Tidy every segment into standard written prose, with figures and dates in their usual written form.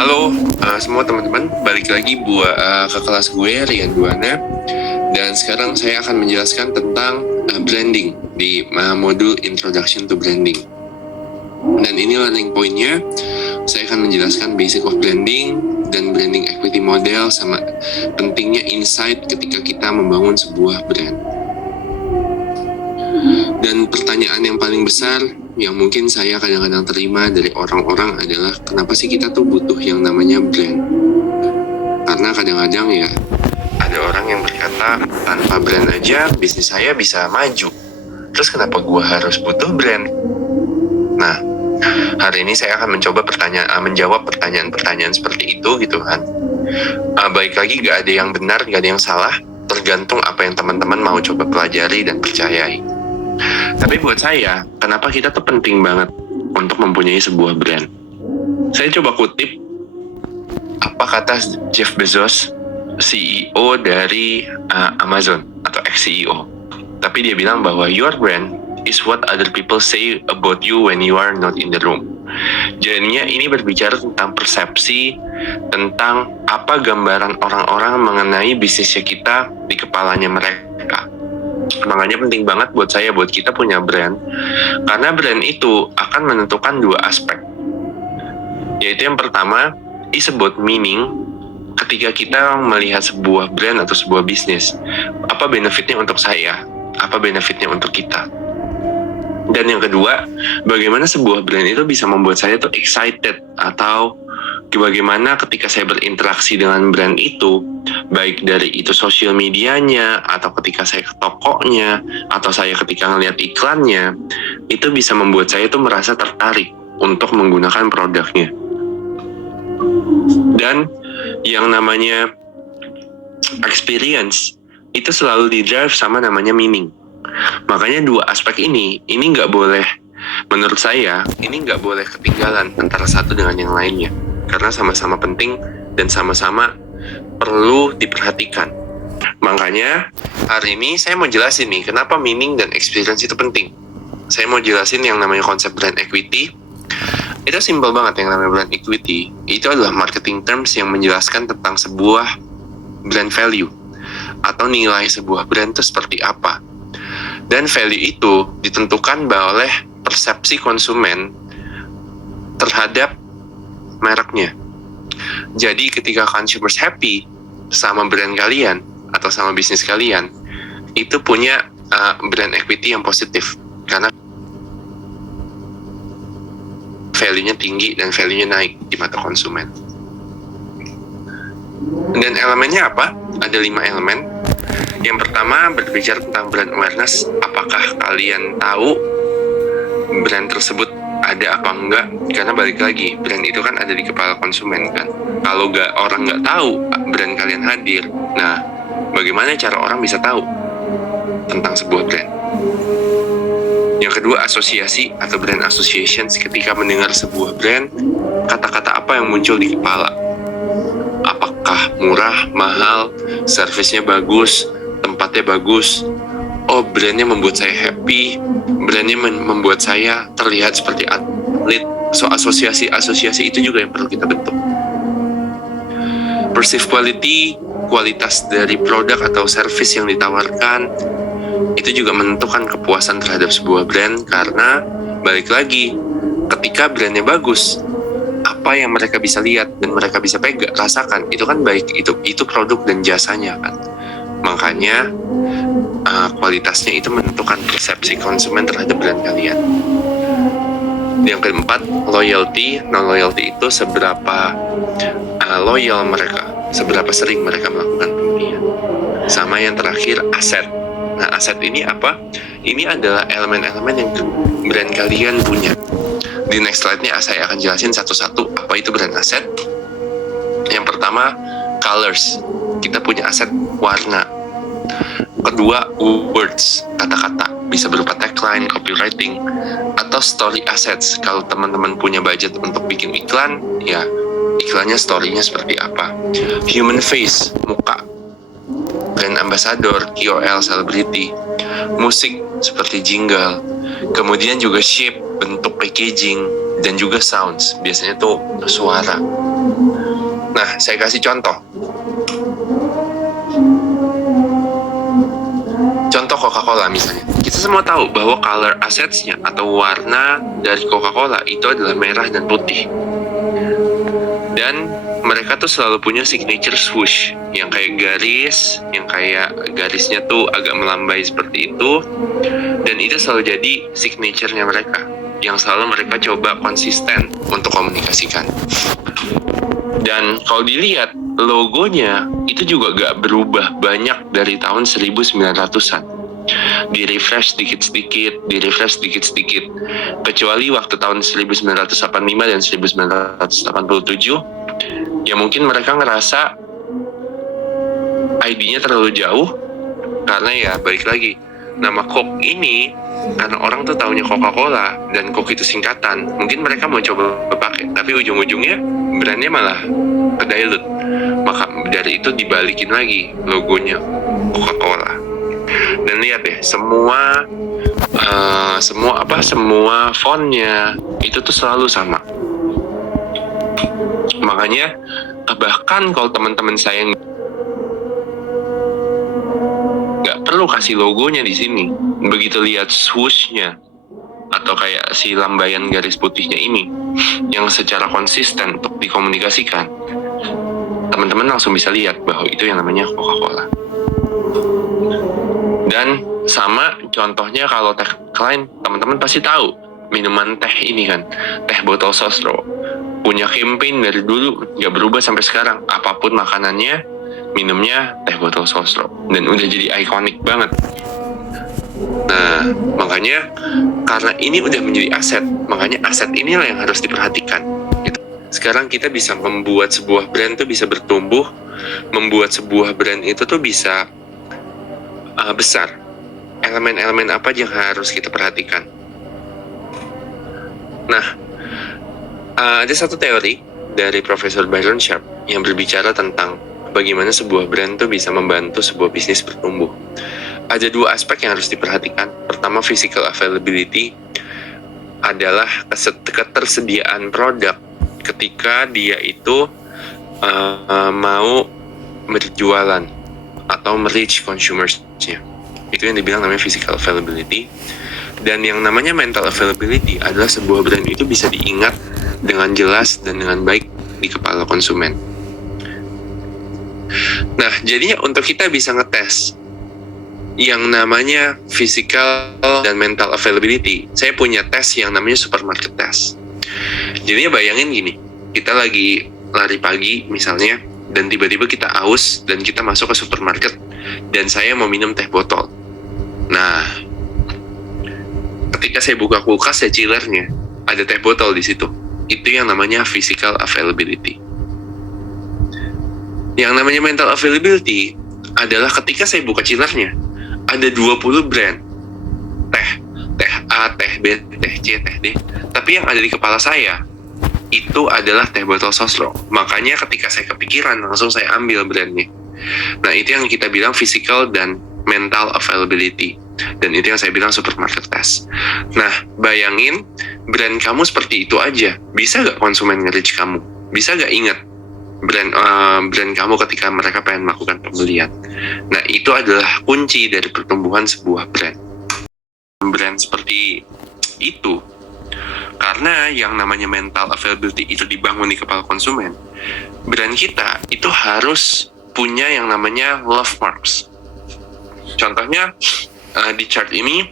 Halo semua teman-teman, balik lagi ke kelas gue, Rian Duana. Dan sekarang saya akan menjelaskan tentang branding di modul Introduction to Branding. Dan ini learning point-nya, saya akan menjelaskan basic of branding dan branding equity model, sama pentingnya insight ketika kita membangun sebuah brand. Dan pertanyaan yang paling besar yang mungkin saya kadang-kadang terima dari orang-orang adalah, kenapa sih kita tuh butuh yang namanya brand? Karena kadang-kadang ya ada orang yang berkata, tanpa brand aja bisnis saya bisa maju. Terus kenapa gue harus butuh brand? Nah, hari ini saya akan mencoba menjawab pertanyaan-pertanyaan seperti itu gitu kan. Baik lagi, gak ada yang benar, gak ada yang salah, tergantung apa yang teman-teman mau coba pelajari dan percayai. Tapi buat saya, kenapa kita tuh penting banget untuk mempunyai sebuah brand? Saya coba kutip apa kata Jeff Bezos, CEO dari Amazon atau ex-CEO. Tapi dia bilang bahwa your brand is what other people say about you when you are not in the room. Jadinya ini berbicara tentang persepsi, tentang apa gambaran orang-orang mengenai bisnisnya kita di kepalanya mereka. Makanya penting banget buat saya, buat kita punya brand, karena brand itu akan menentukan dua aspek. Yaitu yang pertama, is about meaning. Ketika kita melihat sebuah brand atau sebuah bisnis, apa benefitnya untuk saya, apa benefitnya untuk kita. Dan yang kedua, bagaimana sebuah brand itu bisa membuat saya tuh excited, atau bagaimana ketika saya berinteraksi dengan brand itu, baik dari itu sosial medianya, atau ketika saya ke tokonya, atau saya ketika ngeliat iklannya, itu bisa membuat saya tuh merasa tertarik untuk menggunakan produknya. Dan yang namanya experience itu selalu di-drive sama namanya meaning. Makanya dua aspek ini nggak boleh, menurut saya, ini nggak boleh ketinggalan antara satu dengan yang lainnya. Karena sama-sama penting dan sama-sama perlu diperhatikan. Makanya hari ini saya mau jelasin nih, kenapa meaning dan experience itu penting. Saya mau jelasin yang namanya konsep brand equity. Itu simpel banget. Yang namanya brand equity itu adalah marketing terms yang menjelaskan tentang sebuah brand value, atau nilai sebuah brand itu seperti apa. Dan value itu ditentukan oleh persepsi konsumen terhadap mereknya. Jadi ketika consumers happy sama brand kalian atau sama bisnis kalian, itu punya brand equity yang positif, karena value-nya tinggi dan value-nya naik di mata konsumen. Dan elemennya apa? Ada 5 elemen. Yang pertama berbicara tentang brand awareness. Apakah kalian tahu brand tersebut ada apa enggak? Karena balik lagi, brand itu kan ada di kepala konsumen kan. Kalau orang nggak tahu brand kalian hadir, nah bagaimana cara orang bisa tahu tentang sebuah brand? Yang kedua, asosiasi atau brand associations. Ketika mendengar sebuah brand, kata-kata apa yang muncul di kepala? Apakah murah, mahal, servisnya bagus, tempatnya bagus? Oh, brandnya membuat saya happy, brandnya membuat saya terlihat seperti atlet. So, asosiasi itu juga yang perlu kita bentuk. Perceived quality, kualitas dari produk atau service yang ditawarkan, itu juga menentukan kepuasan terhadap sebuah brand. Karena balik lagi, ketika brandnya bagus, apa yang mereka bisa lihat dan mereka bisa rasakan, itu kan baik, itu produk dan jasanya kan. Makanya kualitasnya itu menentukan persepsi konsumen terhadap brand kalian. Yang keempat, loyalty. Non-loyalty itu seberapa loyal mereka, seberapa sering mereka melakukan pembelian. Sama yang terakhir, aset. Nah, aset ini apa? Ini adalah elemen-elemen yang brand kalian punya. Di next slide-nya saya akan jelasin satu-satu apa itu brand aset. Yang pertama, colors. Kita punya aset warna. Kedua, words, kata-kata. Bisa berupa tagline, copywriting, atau story assets. Kalau teman-teman punya budget untuk bikin iklan, ya iklannya story-nya seperti apa. Human face, muka. Brand ambassador, KOL, celebrity. Musik seperti jingle. Kemudian juga shape, bentuk packaging, dan juga sounds. Biasanya tuh suara. Nah, saya kasih contoh. Contoh Coca-Cola misalnya. Kita semua tahu bahwa color assets-nya atau warna dari Coca-Cola itu adalah merah dan putih. Dan mereka tuh selalu punya signature swoosh yang kayak garis, yang kayak garisnya tuh agak melambai seperti itu. Dan itu selalu jadi signature-nya mereka, yang selalu mereka coba konsisten untuk komunikasikan. Dan kalau dilihat, logonya itu juga gak berubah banyak dari tahun 1900-an. Di-refresh sedikit-sedikit, kecuali waktu tahun 1985 dan 1987, ya mungkin mereka ngerasa ID-nya terlalu jauh, karena ya balik lagi, nama Coke ini, karena orang tuh taunya Coca-Cola, dan Coke itu singkatan, mungkin mereka mau coba pakai, tapi ujung-ujungnya brandnya malah ke-dilute. Maka dari itu dibalikin lagi logonya Coca-Cola. Dan lihat deh, semua fontnya itu tuh selalu sama. Makanya bahkan kalau teman-teman saya nggak perlu kasih logonya di sini, begitu lihat swooshnya atau kayak si lambaian garis putihnya ini yang secara konsisten untuk dikomunikasikan, teman-teman langsung bisa lihat bahwa itu yang namanya Coca-Cola. Dan sama contohnya kalau tagline, teman-teman pasti tahu minuman teh ini kan, teh botol sosro, punya campaign dari dulu, nggak berubah sampai sekarang. Apapun makanannya, minumnya teh botol sosro, dan udah jadi ikonik banget. Nah, makanya karena ini udah menjadi aset, makanya aset inilah yang harus diperhatikan. Sekarang kita bisa membuat sebuah brand tuh bisa bertumbuh, membuat sebuah brand itu tuh bisa besar. Elemen-elemen apa yang harus kita perhatikan? Nah, ada satu teori dari Profesor Byron Sharp yang berbicara tentang bagaimana sebuah brand tuh bisa membantu sebuah bisnis bertumbuh. Ada dua aspek yang harus diperhatikan. Pertama, physical availability adalah ketersediaan produk ketika dia itu mau berjualan atau reach consumers-nya. Itu yang dibilang namanya physical availability. Dan yang namanya mental availability adalah sebuah brand itu bisa diingat dengan jelas dan dengan baik di kepala konsumen. Nah, jadinya untuk kita bisa ngetes yang namanya physical dan mental availability, saya punya tes yang namanya supermarket test. Jadinya bayangin gini, kita lagi lari pagi misalnya, dan tiba-tiba kita aus dan kita masuk ke supermarket dan saya mau minum teh botol. Nah, ketika saya buka kulkas, chillernya ada teh botol di situ. Itu yang namanya physical availability. Yang namanya mental availability adalah ketika saya buka chillernya, ada 20 brand teh A, teh B, teh C, teh D. Tapi yang ada di kepala saya itu adalah teh botol sosro. Makanya ketika saya kepikiran, langsung saya ambil brandnya. Nah, itu yang kita bilang physical dan mental availability. Dan itu yang saya bilang supermarket test. Nah, bayangin brand kamu seperti itu aja. Bisa gak konsumen nge-reach kamu? Bisa gak ingat brand kamu ketika mereka pengen melakukan pembelian? Nah, itu adalah kunci dari pertumbuhan sebuah brand. Brand seperti itu, karena yang namanya mental availability itu dibangun di kepala konsumen, brand kita itu harus punya yang namanya love marks. Contohnya, di chart ini,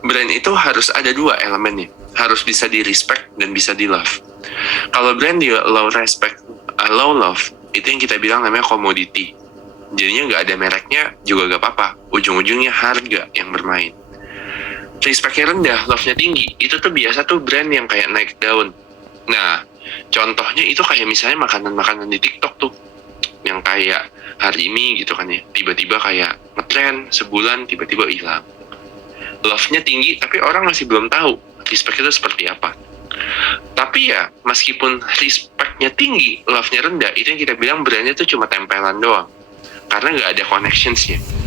brand itu harus ada dua elemennya. Harus bisa di-respect dan bisa di-love. Kalau brand di low respect, low love, itu yang kita bilang namanya commodity. Jadinya nggak ada mereknya juga nggak apa-apa. Ujung-ujungnya harga yang bermain. Respect-nya rendah, love-nya tinggi, itu tuh biasa tuh brand yang kayak naik daun. Nah, contohnya itu kayak misalnya makanan-makanan di TikTok tuh, yang kayak hari ini gitu kan ya, tiba-tiba kayak ngetrend sebulan, tiba-tiba hilang. Love-nya tinggi, tapi orang masih belum tahu respect itu seperti apa. Tapi ya, meskipun respect-nya tinggi, love-nya rendah, itu yang kita bilang brandnya tuh cuma tempelan doang, karena nggak ada connections-nya.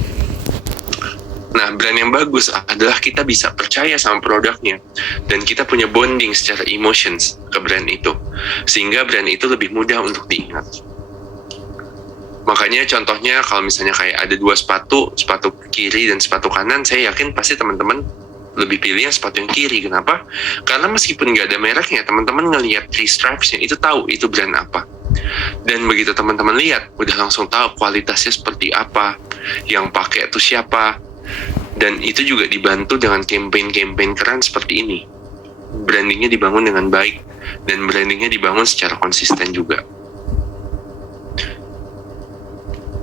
Nah, brand yang bagus adalah kita bisa percaya sama produknya dan kita punya bonding secara emotions ke brand itu, sehingga brand itu lebih mudah untuk diingat. Makanya contohnya kalau misalnya kayak ada 2 sepatu kiri dan sepatu kanan, saya yakin pasti teman-teman lebih pilih yang sepatu yang kiri. Kenapa? Karena meskipun nggak ada mereknya, teman-teman ngelihat 3 stripes-nya itu tahu itu brand apa. Dan begitu teman-teman lihat, udah langsung tahu kualitasnya seperti apa, yang pakai itu siapa. Dan itu juga dibantu dengan campaign-campaign keren seperti ini. Brandingnya dibangun dengan baik, dan brandingnya dibangun secara konsisten juga.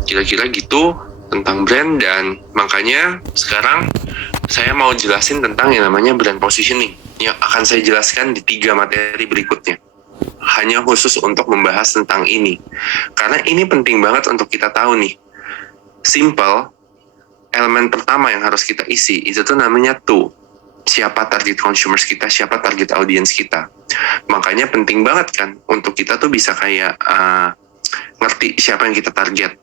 Kira-kira gitu tentang brand, dan makanya sekarang saya mau jelasin tentang yang namanya brand positioning yang akan saya jelaskan di 3 materi berikutnya. Hanya khusus untuk membahas tentang ini. Karena ini penting banget untuk kita tahu nih. Simple, elemen pertama yang harus kita isi, itu tuh namanya to. Siapa target consumers kita, siapa target audience kita. Makanya penting banget kan, untuk kita tuh bisa kayak ngerti siapa yang kita target.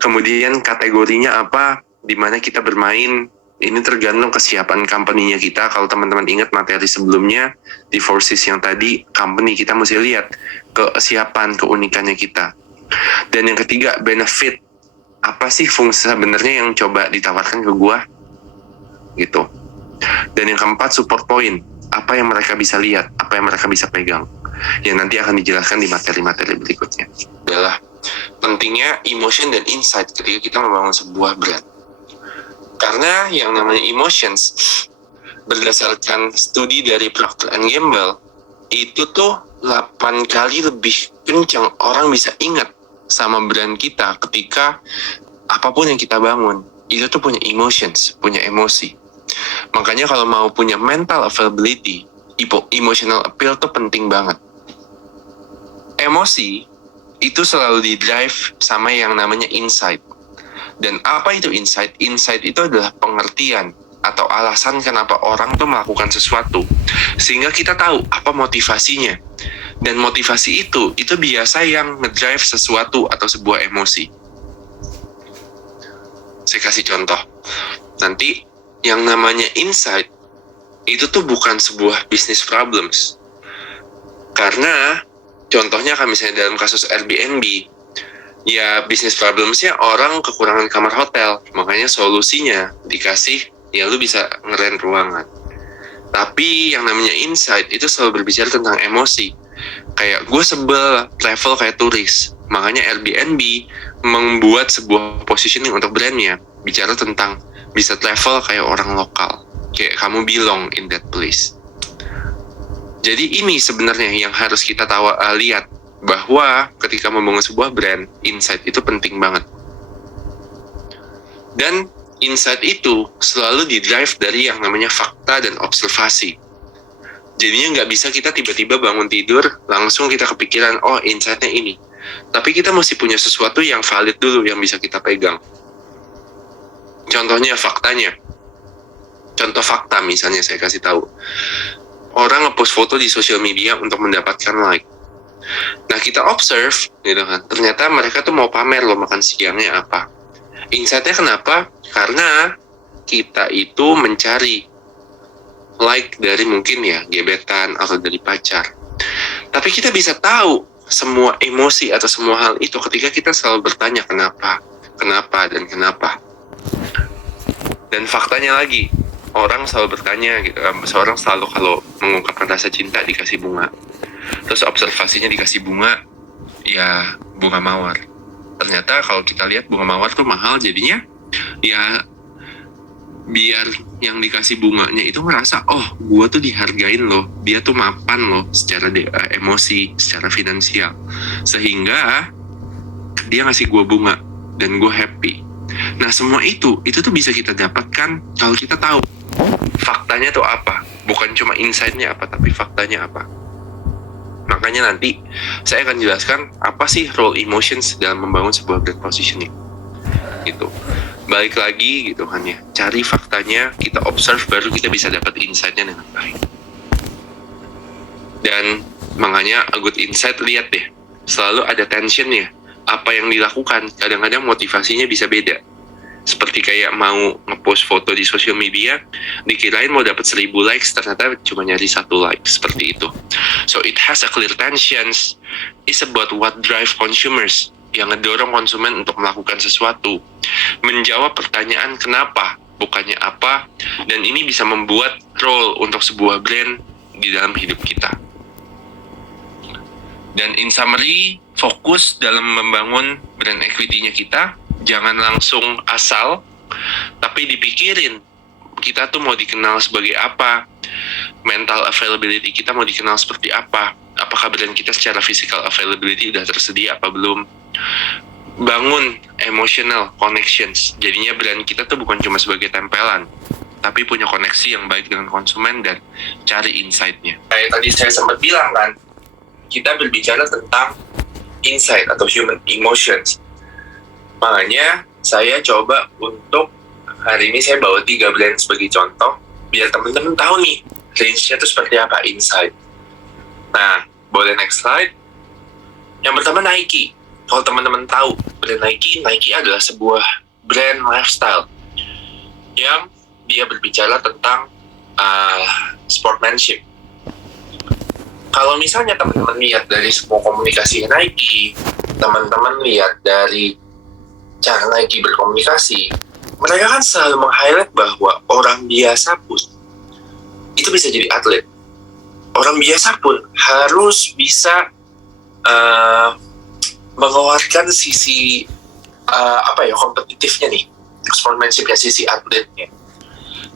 Kemudian kategorinya apa, di mana kita bermain, ini tergantung kesiapan company-nya kita. Kalau teman-teman ingat materi sebelumnya, di forces yang tadi, company kita mesti lihat kesiapan, keunikannya kita. Dan yang ketiga, benefit. Apa sih fungsi sebenarnya yang coba ditawarkan ke gua? Gitu. Dan yang keempat, support point. Apa yang mereka bisa lihat, apa yang mereka bisa pegang. Yang nanti akan dijelaskan di materi-materi berikutnya. Adalah pentingnya emotion dan insight ketika kita membangun sebuah brand. Karena yang namanya emotions, berdasarkan studi dari Procter & Gamble, itu tuh 8 kali lebih kencang orang bisa ingat sama brand kita ketika apapun yang kita bangun. Itu tuh punya emotions, punya emosi. Makanya kalau mau punya mental availability, emotional appeal tuh penting banget. Emosi itu selalu di-drive sama yang namanya insight. Dan apa itu insight? Insight itu adalah pengertian atau alasan kenapa orang tuh melakukan sesuatu. Sehingga kita tahu apa motivasinya. Dan motivasi itu biasa yang ngedrive sesuatu atau sebuah emosi. Saya kasih contoh. Nanti yang namanya insight itu tuh bukan sebuah business problems. Karena contohnya kan misalnya dalam kasus Airbnb, ya bisnis problemsnya orang kekurangan kamar hotel, makanya solusinya dikasih ya lu bisa ngerent ruangan. Tapi yang namanya insight itu selalu berbicara tentang emosi. Kayak gue sebel travel kayak turis, makanya Airbnb membuat sebuah positioning untuk brandnya, bicara tentang bisa travel kayak orang lokal, kayak kamu belong in that place. Jadi ini sebenarnya yang harus kita lihat, bahwa ketika membangun sebuah brand, insight itu penting banget. Dan insight itu selalu di-drive dari yang namanya fakta dan observasi. Jadinya nggak bisa kita tiba-tiba bangun tidur, langsung kita kepikiran, oh insight-nya ini. Tapi kita mesti punya sesuatu yang valid dulu, yang bisa kita pegang. Contohnya faktanya. Contoh fakta misalnya saya kasih tahu. Orang nge-post foto di sosial media untuk mendapatkan like. Nah kita observe, gitu kan, ternyata mereka tuh mau pamer loh makan siangnya apa. Insight-nya kenapa? Karena kita itu mencari like dari mungkin ya gebetan atau dari pacar. Tapi kita bisa tahu semua emosi atau semua hal itu ketika kita selalu bertanya kenapa, dan kenapa. Dan faktanya lagi, orang selalu bertanya gitu, seorang selalu kalau mengungkapkan rasa cinta dikasih bunga. Terus observasinya dikasih bunga, ya bunga mawar. Ternyata kalau kita lihat bunga mawar tuh mahal, jadinya ya biar yang dikasih bunganya itu ngerasa, oh gua tuh dihargain loh, dia tuh mapan loh secara emosi, secara finansial. Sehingga dia ngasih gua bunga dan gua happy. Nah semua itu tuh bisa kita dapatkan kalau kita tahu faktanya tuh apa. Bukan cuma insight-nya apa, tapi faktanya apa. Makanya nanti saya akan jelaskan apa sih role emotions dalam membangun sebuah brand positioning. Gitu. Balik lagi gitu kan ya. Cari faktanya, kita observe, baru kita bisa dapat insight-nya dengan baik. Dan makanya a good insight, lihat deh. Selalu ada tension-nya. Apa yang dilakukan, kadang-kadang motivasinya bisa beda. Seperti kayak mau ngepost foto di sosial media, dikirain mau dapat 1000 likes, ternyata cuma nyari 1 like, seperti itu. So it has a clear tensions. It's about what drive consumers. yang ngedorong konsumen untuk melakukan sesuatu, menjawab pertanyaan kenapa, bukannya apa, dan ini bisa membuat role untuk sebuah brand di dalam hidup kita. Dan in summary, fokus dalam membangun brand equity-nya kita, jangan langsung asal, tapi dipikirin, kita tuh mau dikenal sebagai apa, mental availability kita mau dikenal seperti apa, apakah brand kita secara physical availability udah tersedia apa belum, bangun emotional connections, jadinya brand kita tuh bukan cuma sebagai tempelan, tapi punya koneksi yang baik dengan konsumen dan cari insight-nya. Kayak tadi saya sempat bilang kan, kita berbicara tentang insight atau human emotions. Makanya saya coba untuk hari ini saya bawa 3 brand sebagai contoh, biar teman-teman tahu nih range-nya itu seperti apa insight. Nah, boleh next slide. Yang pertama Nike. Kalau teman-teman tahu brand Nike adalah sebuah brand lifestyle yang dia berbicara tentang sportsmanship. Kalau misalnya teman-teman lihat dari semua komunikasi Nike, teman-teman lihat dari cara Nike berkomunikasi, mereka kan selalu meng-highlight bahwa orang biasa pun itu bisa jadi atlet. Orang biasa pun harus bisa mengeluarkan sisi kompetitifnya nih, sportsmanshipnya, sisi atletnya.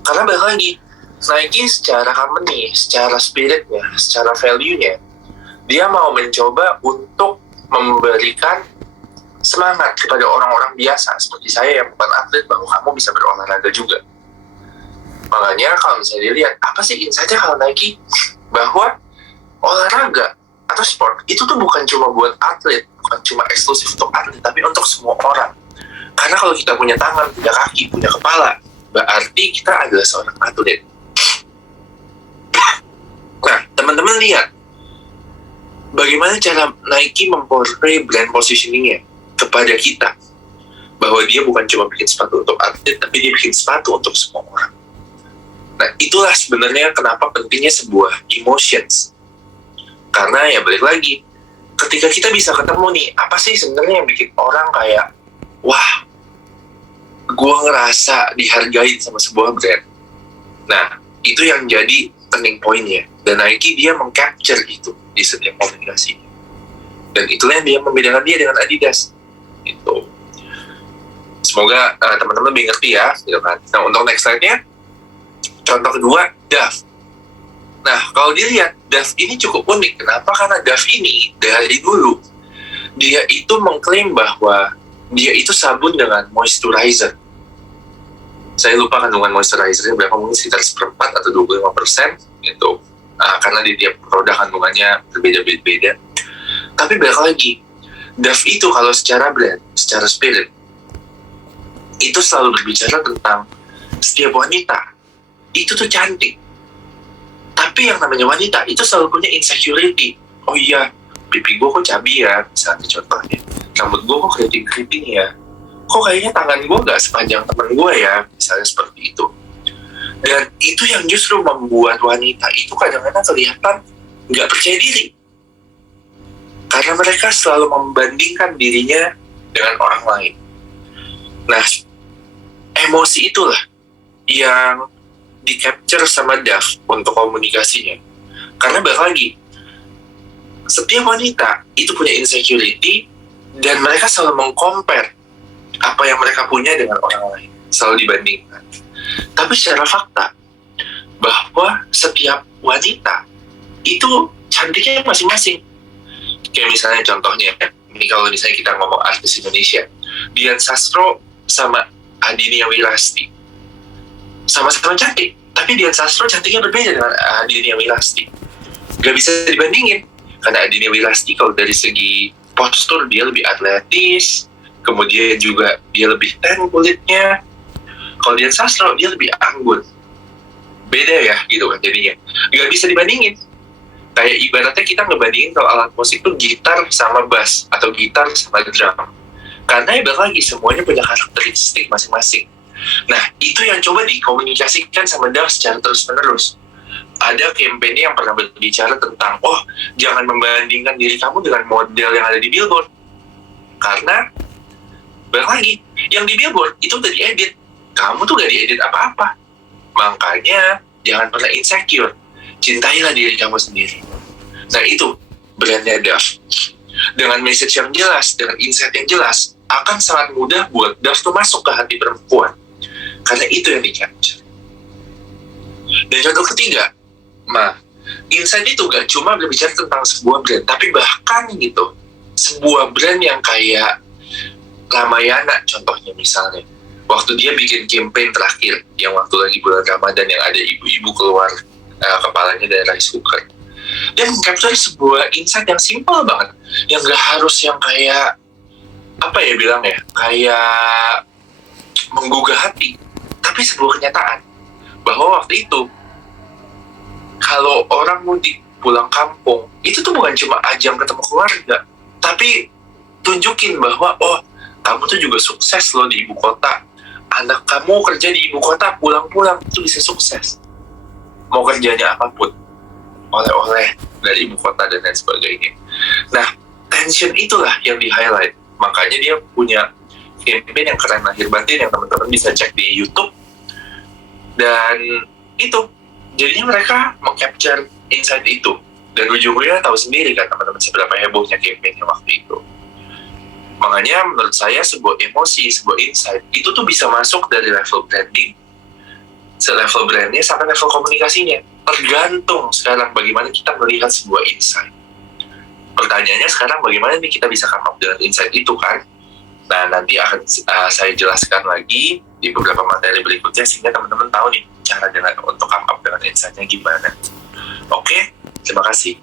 Karena balik lagi, Nike secara company, secara spiritnya, secara value-nya, dia mau mencoba untuk memberikan semangat kepada orang-orang biasa seperti saya yang bukan atlet, bahwa kamu bisa berolahraga juga. Makanya kalau misalnya dilihat, apa sih insight-nya kalau Nike? Bahwa olahraga atau sport itu tuh bukan cuma buat atlet, bukan cuma eksklusif untuk atlet, tapi untuk semua orang. Karena kalau kita punya tangan, punya kaki, punya kepala, berarti kita adalah seorang atlet. Nah, teman-teman lihat bagaimana cara Nike memportray brand positioning-nya kepada kita, bahwa dia bukan cuma bikin sepatu untuk atlet, tapi dia bikin sepatu untuk semua orang. Nah, itulah sebenarnya kenapa pentingnya sebuah emotions. Karena ya balik lagi, ketika kita bisa ketemu nih, apa sih sebenarnya yang bikin orang kayak, wah, gue ngerasa dihargain sama sebuah brand. Nah, itu yang jadi turning point-nya. Dan Nike dia meng-capture itu di setiap komunikasi. Dan itulah yang dia membedakan dia dengan Adidas. Itu. Semoga teman-teman lebih ngerti ya, gitu kan. Nah, untuk next slide-nya, contoh kedua, Dove. Nah, kalau dilihat, Dove ini cukup unik. Kenapa? Karena Dove ini, dari dulu, dia itu mengklaim bahwa dia itu sabun dengan moisturizer. Saya lupa kandungan moisturizer-nya berapa, mungkin sekitar 1/4 atau 25% gitu. Karena di tiap produk kandungannya berbeda-beda. Tapi balik lagi, Dove itu kalau secara brand, secara spirit, itu selalu berbicara tentang setiap wanita itu tuh cantik. Tapi yang namanya wanita itu selalu punya insecurity. Oh iya, pipi gue kok cabi ya, misalnya contohnya. Rambut gue kok keriting-keriting ya. Kok kayaknya tangan gue gak sepanjang teman gue ya, misalnya seperti itu. Dan itu yang justru membuat wanita itu kadang-kadang kelihatan gak percaya diri. Karena mereka selalu membandingkan dirinya dengan orang lain. Nah, emosi itulah yang di-capture sama Dove untuk komunikasinya. Karena balik lagi, setiap wanita itu punya insecurity dan mereka selalu meng-compare apa yang mereka punya dengan orang lain, selalu dibandingkan. Tapi secara fakta, bahwa setiap wanita itu cantiknya masing-masing. Kayak misalnya contohnya, ini kalau misalnya kita ngomong artis Indonesia, Dian Sastro sama Adinia Wilasti. Sama-sama cantik, tapi Dian Sastro cantiknya berbeda dengan Adinia Wilasti. Gak bisa dibandingin, karena Adinia Wilasti kalau dari segi postur dia lebih atletis, kemudian juga dia lebih tan kulitnya. Kalau Dian Sastro dia lebih anggun, beda ya gitu kan jadinya. Gak bisa dibandingin. Kayak ibaratnya kita ngebandingin kalau alat musik itu gitar sama bass atau gitar sama drum. Karena ya lagi semuanya punya karakteristik masing-masing. Nah, itu yang coba dikomunikasikan sama Dove secara terus-menerus. Ada campaign yang pernah berbicara tentang, oh, jangan membandingkan diri kamu dengan model yang ada di billboard. Karena balik lagi, yang di billboard itu udah diedit. Kamu tuh gak diedit apa-apa. Makanya jangan pernah insecure. Cintailah diri kamu sendiri. Nah itu brandnya Dove. Dengan message yang jelas, dengan insight yang jelas, akan sangat mudah buat Dove tuh masuk ke hati perempuan. Karena itu yang di-capture. Dan contoh ketiga, insight itu gak cuma berbicara tentang sebuah brand, tapi bahkan gitu, sebuah brand yang kayak Ramayana contohnya misalnya. Waktu dia bikin campaign terakhir, yang waktu lagi bulan Ramadan yang ada ibu-ibu keluar kepalanya dari rice cooker. Dia mengcapture sebuah insight yang simpel banget, yang gak harus yang kayak, apa ya bilangnya, kayak menggugah hati. Tapi sebuah kenyataan, bahwa waktu itu, kalau orang mudik pulang kampung, itu tuh bukan cuma ajang ketemu keluarga, tapi tunjukin bahwa, oh, kamu tuh juga sukses loh di ibu kota. Anak kamu kerja di ibu kota, pulang-pulang itu bisa sukses. Mau kerjanya apapun, oleh-oleh dari ibu kota dan lain sebagainya. Nah, tension itulah yang di-highlight. Makanya dia punya campaign yang keren lahir batin yang teman-teman bisa cek di YouTube. Dan itu, jadinya mereka meng-capture insight itu. Dan ujung-ujungnya tahu sendiri kan teman-teman seberapa hebohnya campaign-nya waktu itu. Makanya menurut saya sebuah emosi, sebuah insight, itu tuh bisa masuk dari level branding, level brandnya sampai level komunikasinya. Tergantung sekarang bagaimana kita melihat sebuah insight. Pertanyaannya sekarang bagaimana nih kita bisa come up dengan insight itu kan? Nah nanti akan saya jelaskan lagi di beberapa materi berikutnya sehingga teman-teman tahu nih cara untuk come up dengan insight-nya gimana. Oke, terima kasih.